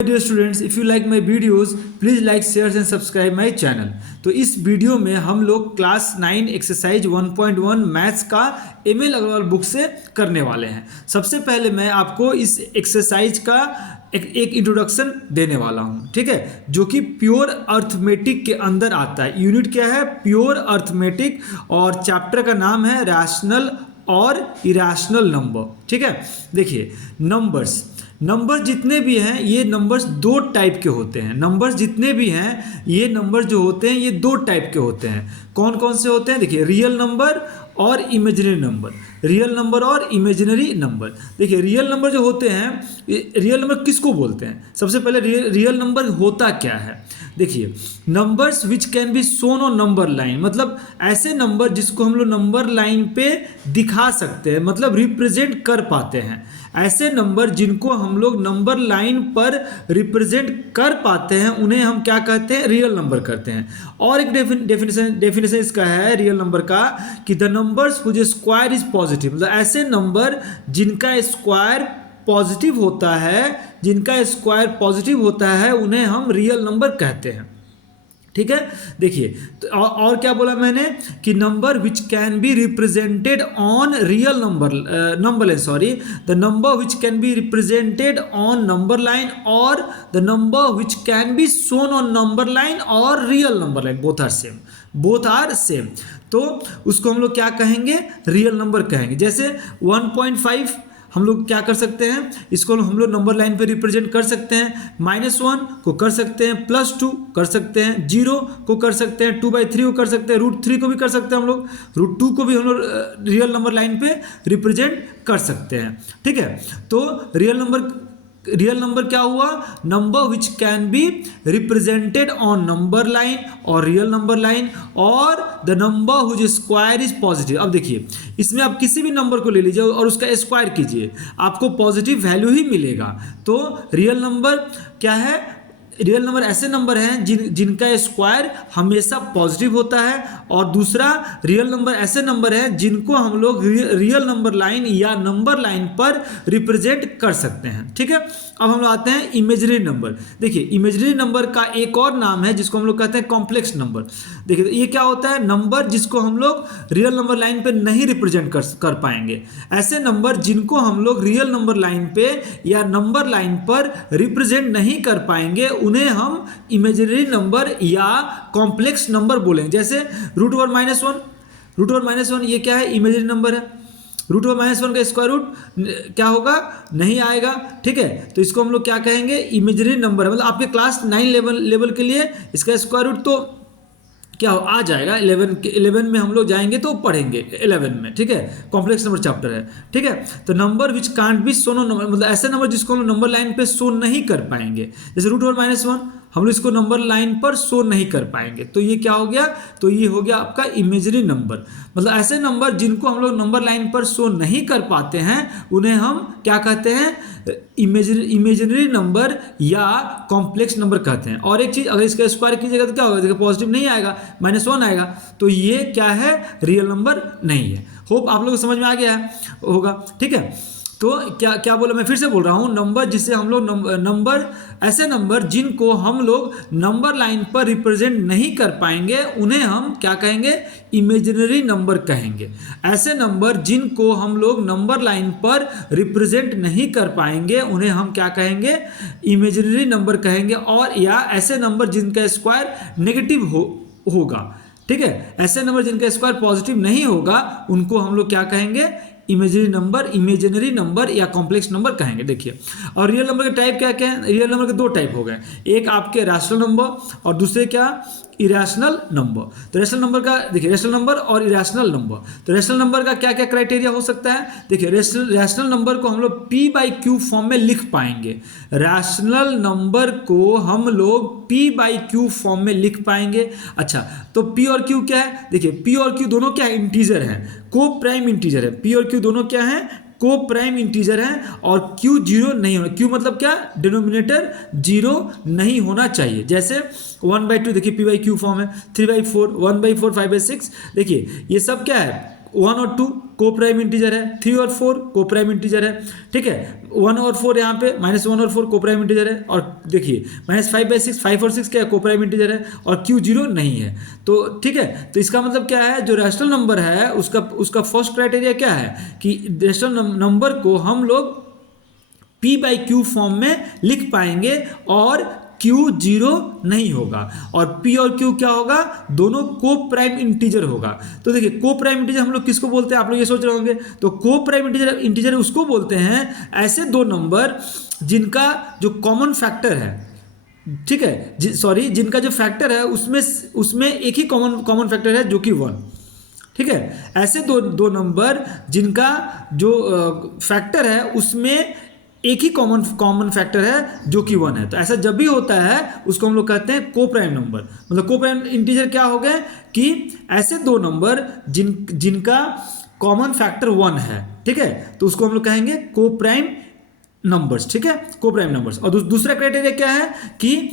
Dear students, if you like my videos please like share and subscribe my channel. तो इस video में हम लोग क्लास 9 एक्सरसाइज 1.1 मैथ्स का एम.एल. अग्रवाल बुक से करने वाले हैं। सबसे पहले मैं आपको इस एक्सरसाइज का एक इंट्रोडक्शन देने वाला हूँ, ठीक है, जो कि प्योर अर्थमेटिक के अंदर आता है। यूनिट क्या है? प्योर अर्थमेटिक, और चैप्टर का नाम है रैशनल और इरेशनल नंबर। ठीक है, देखिए नंबर्स जितने भी हैं ये नंबर्स दो टाइप के होते हैं। नंबर्स जितने भी हैं ये नंबर्स जो होते हैं ये दो टाइप के होते हैं। कौन कौन से होते हैं? देखिए, रियल नंबर और इमेजिनरी नंबर। रियल नंबर और इमेजिनरी नंबर। देखिए, रियल नंबर जो होते हैं, रियल नंबर किसको बोलते हैं? सबसे पहले रियल नंबर होता क्या है? देखिए, numbers which can be shown on number line, मतलब ऐसे नंबर जिसको हम लोग नंबर लाइन पे दिखा सकते हैं, मतलब रिप्रेजेंट कर पाते हैं। ऐसे नंबर जिनको हम लोग नंबर लाइन पर रिप्रेजेंट कर पाते हैं उन्हें हम क्या कहते हैं? रियल नंबर कहते हैं। और एक डेफिनेशन इसका है रियल नंबर का कि the numbers whose square is positive, मतलब ऐसे नंबर जिनका स्क्वायर पॉजिटिव होता है उन्हें हम रियल नंबर कहते हैं। ठीक है, देखिए, तो और क्या बोला मैंने कि number which can be represented on real number line, sorry, the number which can be represented on number line और the number which can be shown on number line और real number line, both are same. तो उसको हम लोग क्या कहेंगे? Real number कहेंगे। जैसे 1.5 हम लोग क्या कर सकते हैं? इसको हम लोग नंबर लाइन पे रिप्रेजेंट कर सकते हैं। -1 को कर सकते हैं, +2 कर सकते हैं, 0 को कर सकते हैं, 2/3 को कर सकते हैं, √3 को भी कर सकते हैं हम लोग, √2 को भी हम लोग रियल नंबर लाइन पे रिप्रेजेंट कर सकते हैं। ठीक है, तो रियल नंबर क्या हुआ? Number which can be represented on number line और रियल नंबर लाइन, और the number whose square is positive. अब देखिए, इसमें आप किसी भी नंबर को ले लीजिए और उसका स्क्वायर कीजिए, आपको पॉजिटिव वैल्यू ही मिलेगा। तो रियल नंबर क्या है? रियल नंबर ऐसे नंबर हैं जिनका स्क्वायर हमेशा पॉजिटिव होता है, और दूसरा रियल नंबर ऐसे नंबर हैं जिनको हम लोग रियल नंबर लाइन या नंबर लाइन पर रिप्रेजेंट कर सकते हैं। ठीक है, अब हम लोग आते हैं इमेजिनरी नंबर। देखिए, इमेजिनरी नंबर का एक और नाम है जिसको हम लोग कहते हैं कॉम्प्लेक्स नंबर। देखिए, ये क्या होता है? नंबर जिसको हम लोग रियल नंबर लाइन पे नहीं रिप्रेजेंट कर पाएंगे। ऐसे नंबर जिनको हम लोग रियल नंबर लाइन पे या नंबर लाइन पर रिप्रेजेंट नहीं कर पाएंगे उन्हें हम इमेजिनरी नंबर या कॉम्प्लेक्स नंबर बोलेंगे। जैसे √1 ये क्या है? इमेजिनरी नंबर है। √1 का स्क्वायर रूट क्या होगा? नहीं आएगा। ठीक है, तो इसको हम लोग क्या कहेंगे? इमेजिनरी नंबर है। मतलब आपके क्लास 9 लेवल के लिए इसका स्क्वायर रूट तो क्या हो आ जाएगा। 11 में हम लोग जाएंगे तो पढ़ेंगे 11 में। ठीक है, कॉम्प्लेक्स नंबर चैप्टर है। ठीक है, तो number which can't be shown on number, मतलब ऐसे नंबर जिसको हम लोग नंबर लाइन पे शो नहीं कर पाएंगे। जैसे √1 हम लोग इसको नंबर लाइन पर शो नहीं कर पाएंगे, तो ये क्या हो गया? तो ये हो गया आपका इमेजिनरी नंबर। मतलब ऐसे नंबर जिनको हम लोग नंबर लाइन पर शो नहीं कर पाते हैं उन्हें हम क्या कहते हैं? इमेजिनरी नंबर या कॉम्प्लेक्स नंबर कहते हैं। और एक चीज, अगर इसका स्क्वायर कीजिएगा तो क्या होगा? देखिए, पॉजिटिव नहीं आएगा, -1 आएगा, तो ये क्या है? रियल नंबर नहीं है। होप आप लोगों को समझ में आ गया होगा। ठीक है, तो क्या बोला? मैं फिर से बोल रहा हूँ, नंबर जिसे हम लोग ऐसे नंबर जिनको हम लोग नंबर लाइन पर रिप्रेजेंट नहीं कर पाएंगे उन्हें हम क्या कहेंगे? इमेजिनरी नंबर कहेंगे। ऐसे नंबर जिनको हम लोग नंबर लाइन पर रिप्रेजेंट नहीं कर पाएंगे उन्हें हम क्या कहेंगे? इमेजिनरी नंबर कहेंगे। और या ऐसे नंबर जिनका स्क्वायर नेगेटिव होगा। ठीक है, ऐसे नंबर जिनका स्क्वायर पॉजिटिव नहीं होगा उनको हम लोग क्या कहेंगे? इमेजिनरी नंबर या कॉम्प्लेक्स नंबर कहेंगे। देखिए, और रियल नंबर के टाइप क्या क्या है? रियल नंबर के दो टाइप हो गए, एक आपके रैशनल नंबर और दूसरे क्या? Irrational number. तो रैशनल नंबर का देखिए, रैशनल नंबर और इरेशनल नंबर। तो रैशनल नंबर का क्या क्या क्राइटेरिया हो सकता है? देखिए, रैशनल नंबर को हम लोग P/Q फॉर्म में लिख पाएंगे। रैशनल नंबर को हम लोग P/Q फॉर्म में लिख पाएंगे। अच्छा, तो P और Q क्या है? देखिए, P और Q दोनों क्या है? इंटीजर है, को प्राइम इंटीजर है। P और Q दोनों क्या है? को प्राइम इंटीजर है, और Q 0 नहीं होना। Q मतलब क्या? डिनोमिनेटर 0 नहीं होना चाहिए। जैसे 1/2 देखिए P/Q फॉर्म है, 3/4, 1/4, 5/6। देखिए, ये सब क्या है? 1 और 2 को प्राइम इंटीजर है, 3 और 4 को प्राइम इंटीजर है, ठीक है। 1 और 4 यहाँ पे -1 और 4 को प्राइम इंटीजर है, और देखिए -5/6 5 और 6 क्या है, को प्राइम इंटीजर है, और Q0 नहीं है। तो ठीक है, तो इसका मतलब क्या है, जो रैशनल नंबर है उसका फर्स्ट क्राइटेरिया क्या है कि रैशनल नंबर को हम लोग P/Q फॉर्म में लिख पाएंगे और Q0 नहीं होगा, और P और Q क्या होगा, दोनों को प्राइम इंटीजर होगा। तो देखिए को प्राइम इंटीजर हम लोग किसको बोलते हैं, आप लोग ये सोच रहे होंगे, तो को प्राइम इंटीजर उसको बोलते हैं ऐसे दो नंबर जिनका जो कॉमन फैक्टर है, ठीक है, सॉरी जिनका जो फैक्टर है उसमें एक ही कॉमन फैक्टर है जो कि 1, ठीक है। ऐसे दो नंबर जिनका जो फैक्टर है उसमें एक ही कॉमन फैक्टर है जो कि 1 है। तो ऐसा जब भी होता है उसको हम लोग कहते हैं को प्राइम नंबर। मतलब को प्राइम इंटीजर क्या हो गए कि ऐसे दो नंबर जिनका कॉमन फैक्टर 1 है, ठीक है, तो उसको हम लोग कहेंगे को प्राइम नंबर्स, ठीक है, को प्राइम नंबर्स। और दूसरा क्राइटेरिया क्या है कि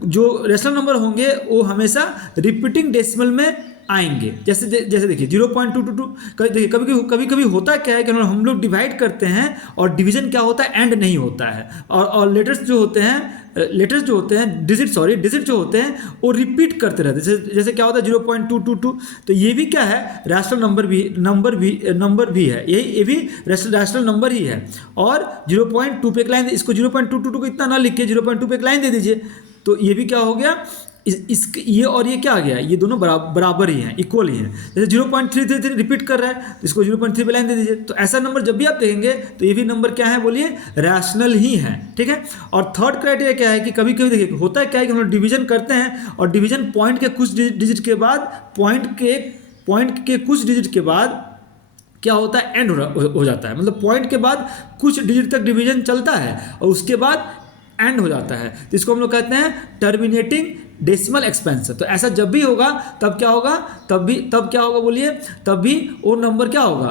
जो रैशनल नंबर होंगे वो हमेशा रिपीटिंग डेसिमल में आएंगे। जैसे देखिए 0.222, देखिए कभी होता क्या है कि हम लोग डिवाइड करते हैं और डिवीजन क्या होता है, एंड नहीं होता है, और लेटर्स जो होते हैं डिजिट जो होते हैं वो रिपीट करते रहते हैं। जैसे क्या होता है 0.222, तो ये भी क्या है, रैशनल नंबर भी है, ये भी रैशनल नंबर ही है। और 0.2 पे एक लाइन, इसको 0.222 को इतना ना लिख के 0.2 पे एक लाइन दे दीजिए, तो ये भी क्या हो गया, ये और ये क्या आ गया, ये दोनों बराबर ही हैं, इक्वल ही हैं। जैसे 0.333 रिपीट कर रहा है तो इसको 0.3 पे लाइन दे दीजिए। तो ऐसा नंबर जब भी आप देखेंगे तो ये भी नंबर क्या है, बोलिए रैशनल ही है, ठीक है। और थर्ड क्राइटेरिया क्या है कि कभी देखिए होता है क्या है कि हम लोग डिवीजन करते हैं और डिवीजन पॉइंट के कुछ डिजिट के बाद, पॉइंट के कुछ डिजिट के बाद क्या होता है, एंड हो जाता है। मतलब पॉइंट के बाद कुछ डिजिट तक डिवीजन चलता है और उसके बाद एंड हो जाता है, तो इसको हम लोग कहते हैं टर्मिनेटिंग डेसिमल एक्सपेंशन। तो ऐसा जब भी होगा तब क्या होगा, तब क्या होगा बोलिए, तब भी वो नंबर क्या होगा,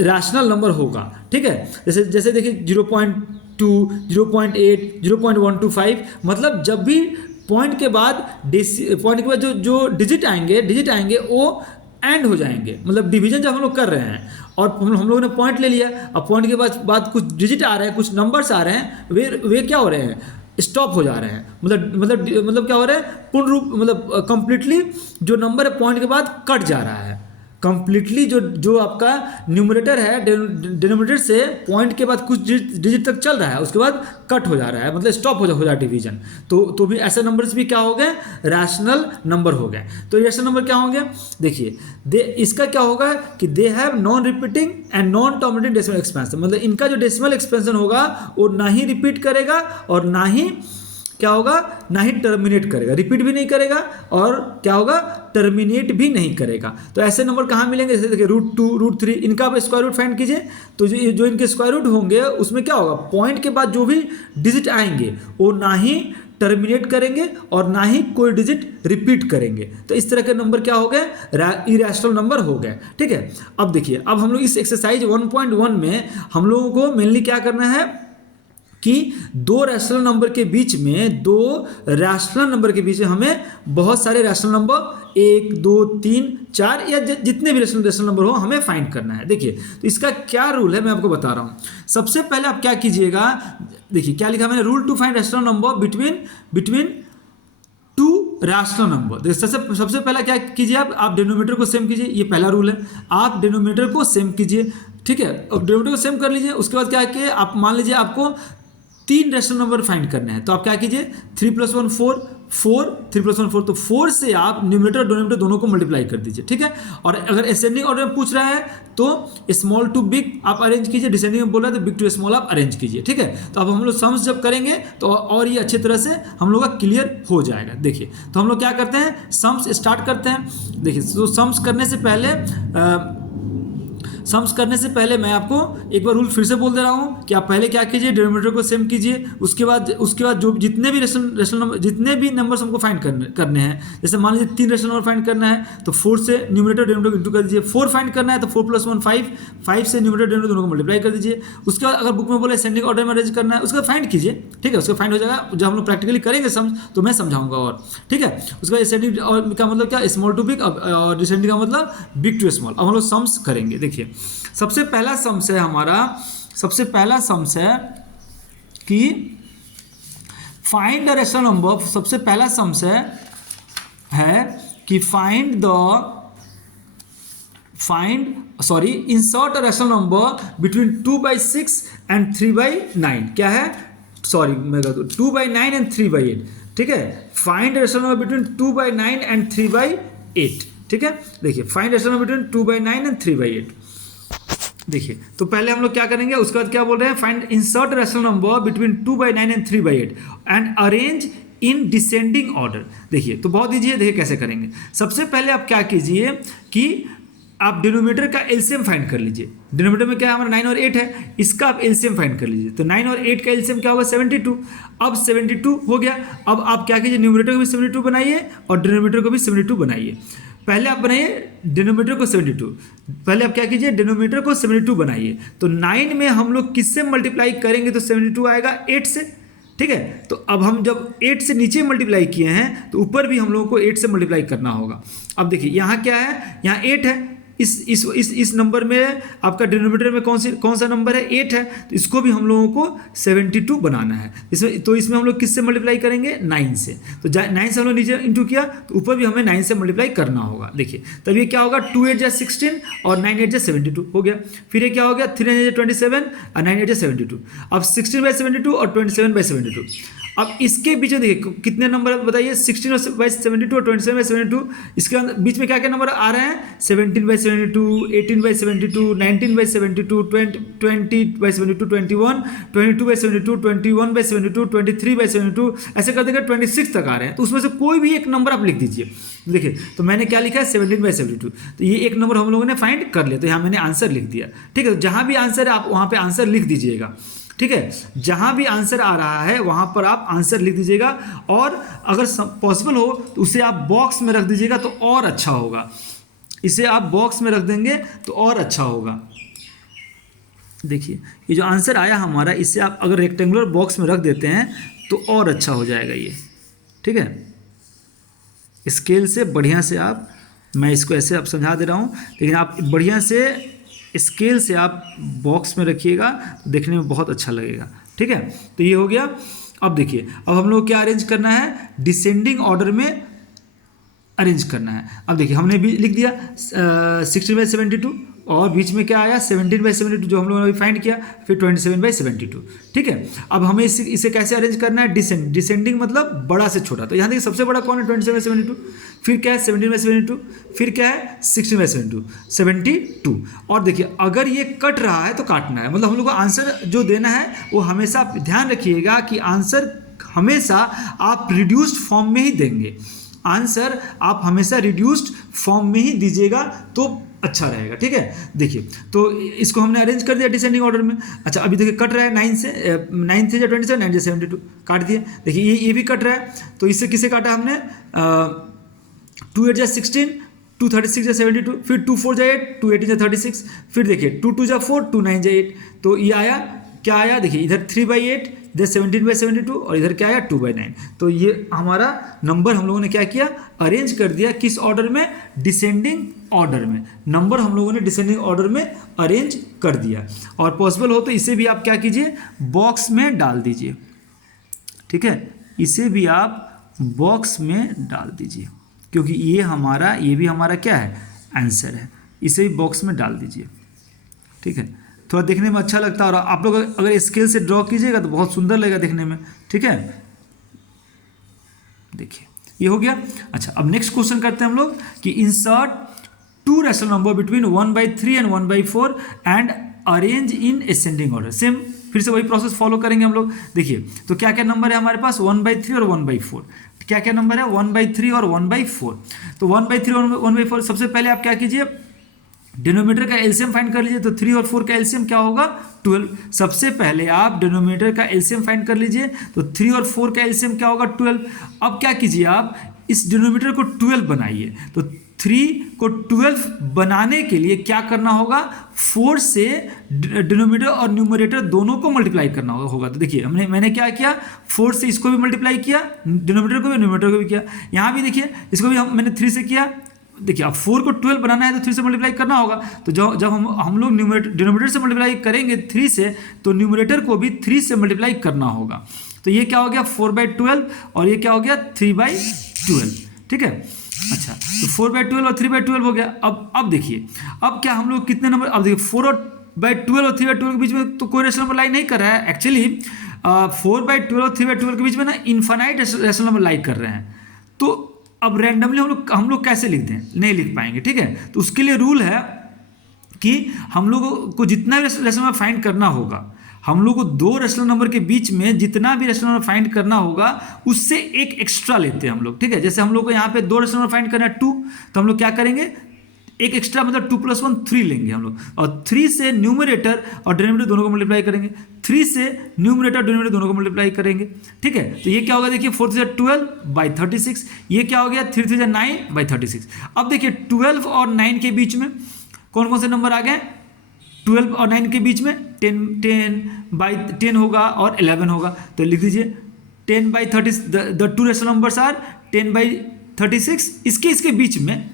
रैशनल नंबर होगा, ठीक है। जैसे देखिए 0.2, 0.8, 0.125, मतलब जब भी पॉइंट के बाद जो डिजिट आएंगे वो एंड हो जाएंगे। मतलब डिवीजन जब हम लोग कर रहे हैं और हम लोगों ने पॉइंट ले लिया, अब पॉइंट के बाद कुछ डिजिट आ रहे हैं, कुछ नंबर्स आ रहे हैं, वे क्या हो रहे हैं, स्टॉप हो जा रहे हैं। मतलब क्या हो रहा है, पूर्ण रूप मतलब कंप्लीटली जो नंबर है पॉइंट के बाद कट जा रहा है। कंप्लीटली जो आपका न्यूमरेटर है डिनोमिनेटर से पॉइंट के बाद कुछ डिजिट तक चल रहा है, उसके बाद कट हो जा रहा है, मतलब स्टॉप हो जा डिवीजन। तो भी ऐसे नंबर्स भी क्या हो गए, रैशनल नंबर हो गए। तो रैशनल नंबर क्या होंगे, देखिए इसका क्या होगा कि they have non repeating and non terminating decimal expansion. मतलब इनका जो डेसिमल एक्सपेंशन होगा वो ना ही रिपीट करेगा और ना ही क्या होगा, ना ही टर्मिनेट करेगा, रिपीट भी नहीं करेगा और क्या होगा, टर्मिनेट भी नहीं करेगा। तो ऐसे नंबर कहाँ मिलेंगे, जैसे देखिए √2, √3, इनका आप स्क्वायर रूट फाइंड कीजिए। तो जो इनके स्क्वायर रूट होंगे उसमें क्या होगा, पॉइंट के बाद जो भी डिजिट आएंगे वो ना ही टर्मिनेट करेंगे और ना ही कोई डिजिट रिपीट करेंगे। तो इस तरह के नंबर क्या हो गए, इरैशनल नंबर हो गए, ठीक है। अब देखिए, अब हम लोग इस एक्सरसाइज 1.1 में हम लोगों को मेनली क्या करना है कि दो रैशनल नंबर के बीच में हमें बहुत सारे रैशनल नंबर 1, 2, 3, 4 या जितने भी रैशनल नंबर हो हमें फाइंड करना है। देखिए तो इसका क्या रूल है मैं आपको बता रहा हूँ। सबसे पहले आप क्या कीजिएगा, देखिए क्या लिखा मैंने, rule to find rational number between two rational number. सबसे पहला क्या कीजिए, आप डिनोमिनेटर को सेम कीजिए, ये पहला रूल है। आप डिनोमिनेटर को सेम कीजिए, ठीक है, अब डिनोमिनेटर को सेम कर लीजिए। उसके बाद क्या किए, आप मान लीजिए आपको 3 रैशनल नंबर फाइंड करने हैं, तो आप क्या कीजिए, 3 + 1 4, 3 + 1 4, तो 4 से आप न्यूमरेटर और डिनोमिनेटर दोनों को मल्टीप्लाई कर दीजिए, ठीक है। और अगर असेंडिंग ऑर्डर में पूछ रहा है तो स्मॉल टू बिग आप अरेंज कीजिए, डिसेंडिंग में बोल रहा है तो बिग टू स्मॉल आप अरेंज कीजिए, ठीक है। तो अब हम लोग सम्स जब करेंगे तो और ये अच्छी तरह से हम लोग का क्लियर हो जाएगा। देखिए तो हम लोग क्या करते हैं, सम्स स्टार्ट करते हैं। देखिए तो सम्स करने से पहले सम्स करने से पहले मैं आपको एक बार रूल फिर से बोल दे रहा हूँ कि आप पहले क्या कीजिए, डिनोमिनेटर को सेम कीजिए, उसके बाद जो जितने भी रेशनल नंबर, जितने भी नंबर्स हमको फाइंड करने हैं, जैसे मान लीजिए 3 रेशनल नंबर फाइंड करना है तो 4 से न्यूमरेटर डिनोमिनेटर इंटू कर दीजिए। 4 फाइंड करना है तो 4 + 1 5, 5 से न्यूमरेटर डिनोमिनेटर दोनों को मल्टीप्लाई कर दीजिए। उसके बाद अगर बुक में बोले असेंडिंग ऑर्डर में अरेंज करना है, उसका फाइंड कीजिए, ठीक है, उसका फाइंड हो जाएगा। जब हम लोग प्रैक्टिकली करेंगे सम्स तो मैं समझाऊंगा और, ठीक है। उसका असेंडिंग का मतलब क्या, स्मॉल टू बिग, और डिसेंडिंग का मतलब बिग टू स्मॉल। अब हम लोग सम्स करेंगे। देखिए सबसे पहला सम्स है हमारा, सबसे पहला सम्स है कि फाइंड द रेशनल नंबर। सबसे पहला सम्स है कि insert a rational number between 2/6 and 3/9। क्या है, सॉरी मैं कर दूं 2/9 एंड 3/8, ठीक है। Find rational number between 2/9 and 3/8, ठीक है। देखिए find rational number between 2/9 and 3/8। देखिए तो पहले हम लोग क्या करेंगे, उसके बाद क्या बोल रहे हैं, find insert rational number between 2/9 and 3/8 and arrange in descending order. देखिए तो बहुत ईजी है, देखिए कैसे करेंगे। सबसे पहले आप क्या कीजिए कि आप डिनोमिनेटर का एलसीएम फाइंड कर लीजिए। डिनोमिनेटर में क्या है हमारा 9 और 8 है, इसका आप एलसीएम फाइंड कर लीजिए। तो 9 और 8 का एलसीएम क्या होगा, 72। अब 72 हो गया। अब आप क्या कीजिए, न्यूमरेटर को भी 72 बनाइए और डिनोमिनेटर को भी 72 बनाइए। पहले आप बनाइए डिनोमिनेटर को 72, पहले आप क्या कीजिए, डिनोमिनेटर को 72 बनाइए। तो 9 में हम लोग किससे मल्टीप्लाई करेंगे तो 72 आएगा 8 से, ठीक है। तो अब हम जब 8 से नीचे मल्टीप्लाई किए हैं तो ऊपर भी हम लोगों को 8 से मल्टीप्लाई करना होगा। अब देखिए यहाँ क्या है, यहाँ 8 है, इस नंबर में आपका डिनोमिनेटर में कौन सा नंबर है, 8 है, तो इसको भी हम लोगों को 72 बनाना है। इसमें हम लोग किससे मल्टीप्लाई करेंगे, 9 से। तो 9 से हम लोग नीचे इंटू किया तो ऊपर भी हमें 9 से मल्टीप्लाई करना होगा। देखिए तब ये क्या होगा, 2 8 जा 16 और 9 8 जा 72 हो गया। फिर ये क्या हो गया, 3 9 जा 27 और 9 8 जा 72। अब 16/72 और 27/72। अब इसके बीच में देखिए कितने नंबर बताइए, 16/72 और 27/72। इसके बीच में क्या क्या नंबर आ रहे हैं, 17/72, 18/72, 19/72, 20/72, 21, 22/72, 21/72, 23/72, ऐसे कर देगा 26 तक आ रहे हैं। तो उसमें से कोई भी एक नंबर आप लिख दीजिए। देखिए तो मैंने क्या लिखा है, 17/72। तो ये एक नंबर हम लोगों ने फाइंड कर लिया, तो यहाँ मैंने आंसर लिख दिया, ठीक है। जहाँ भी आंसर है आप वहाँ पे आंसर लिख दीजिएगा, ठीक है। जहां भी आंसर आ रहा है वहां पर आप आंसर लिख दीजिएगा, और अगर पॉसिबल हो तो उसे आप बॉक्स में रख दीजिएगा तो और अच्छा होगा। इसे आप बॉक्स में रख देंगे तो और अच्छा होगा। देखिए ये जो आंसर आया हमारा, इसे आप अगर रेक्टेंगुलर बॉक्स में रख देते हैं तो और अच्छा हो जाएगा ये, ठीक है। स्केल से बढ़िया से आप, मैं इसको ऐसे आप समझा दे रहा हूँ, लेकिन आप बढ़िया से स्केल से आप बॉक्स में रखिएगा तो देखने में बहुत अच्छा लगेगा, ठीक है। तो ये हो गया। अब देखिए अब हम लोग क्या अरेंज करना है, डिसेंडिंग ऑर्डर में अरेंज करना है। अब देखिए हमने भी लिख दिया 16/72 और बीच में क्या आया 17/72 जो हम लोगों ने फाइंड किया, फिर 27/72, ठीक है। अब हमें इसे कैसे अरेंज करना है, डिसेंडिंग मतलब बड़ा से छोटा। तो यहाँ देखिए सबसे बड़ा कौन है, 27/72, फिर क्या है 17/72, फिर क्या है 16/72, 72। और देखिए अगर ये कट रहा है तो काटना है, मतलब हम लोग को आंसर जो देना है वो हमेशा आप ध्यान रखिएगा कि आंसर हमेशा आप रिड्यूस्ड फॉर्म में ही देंगे। आंसर आप हमेशा रिड्यूस्ड फॉर्म में ही दीजिएगा तो अच्छा रहेगा, ठीक है। देखिए तो इसको हमने अरेंज कर दिया डिसेंडिंग ऑर्डर में। अच्छा अभी देखिए कट रहा है 9 से 27, 9 से 72 काट दिए। देखिए ये भी कट रहा है, तो इससे किसे काटा हमने, 2 8 जा 16, 2 36 जा 72, फिर 2 4 जा 8, 2 18 जा 36, फिर देखिए 2 2 जा 4, 2 9 जा 8। तो ये आया, क्या आया, देखिए इधर 3/8, इधर 17/72 और इधर क्या आया 2/9। तो ये हमारा नंबर हम लोगों ने क्या किया, अरेंज कर दिया किस ऑर्डर में, डिसेंडिंग ऑर्डर में। नंबर हम लोगों ने डिसेंडिंग ऑर्डर में अरेंज कर दिया। और पॉसिबल हो तो इसे भी आप क्या कीजिए, बॉक्स में डाल दीजिए, ठीक है। इसे भी आप बॉक्स में डाल दीजिए, क्योंकि ये भी हमारा क्या है, आंसर है। इसे भी बॉक्स में डाल दीजिए, ठीक है। थोड़ा देखने में अच्छा लगता है, और आप लोग अगर स्केल से ड्रॉ कीजिएगा तो बहुत सुंदर लगेगा देखने में, ठीक है। देखिए ये हो गया। अच्छा अब नेक्स्ट क्वेश्चन करते हैं हम लोग कि insert 2 rational number between 1/3 and 1/4 and arrange in ascending order. Same फिर से वही प्रोसेस फॉलो करेंगे हम लोग। देखिए तो क्या क्या नंबर है हमारे पास, 1/3 और 1/4। क्या क्या नंबर है, 1/3 और 1/4। तो 1/3 और 1/4 सबसे पहले आप क्या कीजिए, डिनोमिनेटर का एलसीएम फाइंड कर लीजिए। तो 3 और 4 का एलसीएम क्या होगा 12। सबसे पहले आप डिनोमिनेटर का एलसीएम फाइंड कर लीजिए। तो 3 और 4 का एलसीएम क्या होगा 12। अब क्या कीजिए आप इस डिनोमिनेटर को 12 बनाइए। तो 3 को 12 बनाने के लिए क्या करना होगा 4 से डिनोमिनेटर और न्यूमरेटर दोनों को मल्टीप्लाई करना होगा। तो देखिए मैंने क्या किया 4 से इसको भी मल्टीप्लाई किया, डिनोमिनेटर को भी न्यूमरेटर को भी किया। यहाँ भी देखिए इसको भी मैंने 3 से किया। देखिए अब 4 को 12 बनाना है तो 3 से मल्टीप्लाई करना होगा। तो जब हम लोग डिनोमिनेटर से मल्टीप्लाई करेंगे 3 से, तो न्यूमरेटर को भी 3 से मल्टीप्लाई करना होगा। तो ये क्या हो गया 4/12 और ये क्या हो गया 3/12। ठीक है, अच्छा तो 4/12 और 3/12 हो गया। अब देखिए अब क्या हम लोग कितने नंबर, अब देखिए 4/12 और 3/12 के बीच में तो कोई रेशनल नंबर लाई नहीं कर रहा है। एक्चुअली 4/12 और 3/12 के बीच में ना इन्फानाइट रेशनल नंबर लाई कर रहे हैं। तो अब रैंडमली हम लोग कैसे लिख दें, नहीं लिख पाएंगे। ठीक है, तो उसके लिए रूल है कि हम लोगों को जितना भी रेशनल नंबर फाइंड करना होगा, हम लोग को 2 रेशनल नंबर के बीच में जितना भी रेशनल नंबर फाइंड करना होगा उससे एक एक्स्ट्रा लेते हैं हम लोग। ठीक है, जैसे हम लोग को यहाँ पे 2 रेशनल नंबर फाइंड करना है 2, तो हम लोग क्या करेंगे एक एक्स्ट्रा मतलब 2 + 1 3 लेंगे हम लोग, और 3 से न्यूमरेटर और डिनोमिनेटर दोनों को मल्टीप्लाई करेंगे। 3 से न्यूमरेटर और डिनोमिनेटर दोनों को मल्टीप्लाई करेंगे। ठीक है, तो ये क्या होगा देखिए 4 × 12/36, ये क्या हो गया 3 × 9/36। अब देखिए 12 और 9 के बीच में कौन कौन से नंबर आ गए, 12 और 9 के बीच में 10/10 होगा और 11 होगा। तो लिख दीजिए 10/30, द 2 रेशनल नंबर्स आर 10/36, इसके बीच में।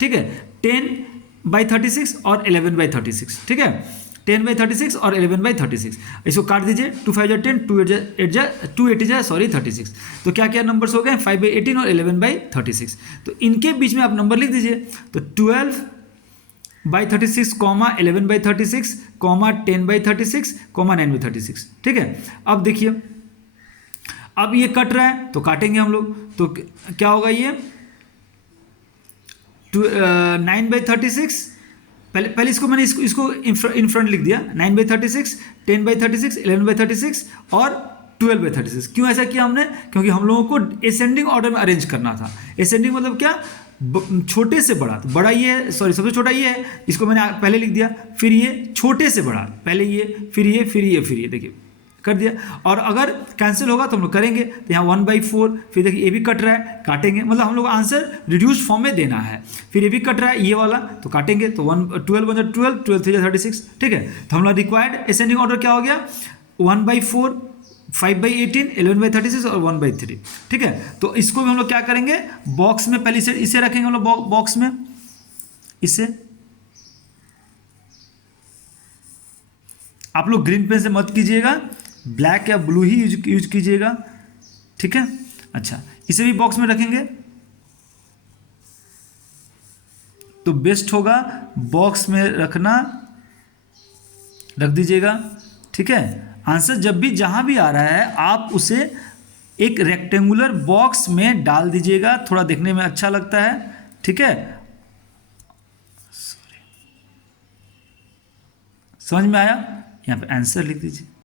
ठीक है, 10/36 और 11/36। ठीक है, 10/36 और 11/36, इसको काट दीजिए। 2 × 5 = 10, 2 × 8 = 36। तो क्या क्या नंबर्स हो गए 5/18 और 11/36। तो इनके बीच में आप नंबर लिख दीजिए। तो 12/36, 11/36, 10/36, 9/36। ठीक है, अब देखिए अब ये कट रहा है तो काटेंगे हम लोग। तो क्या होगा ये 9/36, पहले इसको मैंने इसको इन फ्रंट लिख दिया 9/36, 10/36, 11/36 और 12/36। क्यों ऐसा किया हमने, क्योंकि हम लोगों को असेंडिंग ऑर्डर में अरेंज करना था। असेंडिंग मतलब क्या, छोटे से बड़ा, तो बड़ा ये है, सॉरी सबसे छोटा ये है, इसको मैंने पहले लिख दिया। फिर ये छोटे से बड़ा, पहले ये, फिर ये, फिर ये, फिर ये, देखिए कर दिया। और अगर कैंसिल होगा तो हम लोग करेंगे, तो यहाँ 1/4, फिर देखिए ये भी कट रहा है, काटेंगे, मतलब हम लोग आंसर रिड्यूस फॉर्म में देना है। फिर ये भी कट रहा है ये वाला, तो काटेंगे। तो 12 × 12, 12 × 3 = 36। ठीक है, तो हम लोग रिक्वायर्ड असेंडिंग ऑर्डर क्या हो गया 1/4, 5/18, 11/36 और 1/3। ठीक है, तो इसको भी हम लोग क्या करेंगे बॉक्स में, पहले इसे रखेंगे हम लोग बॉक्स में। इसे आप लोग ग्रीन पेन से मत कीजिएगा, ब्लैक या ब्लू ही यूज कीजिएगा। ठीक है, अच्छा इसे भी बॉक्स में रखेंगे तो बेस्ट होगा, बॉक्स में रखना, रख दीजिएगा। ठीक है, आंसर जब भी जहां भी आ रहा है आप उसे एक रेक्टेंगुलर बॉक्स में डाल दीजिएगा, थोड़ा देखने में अच्छा लगता है। ठीक है, समझ में आया, यहाँ पे आंसर लिख दीजिए।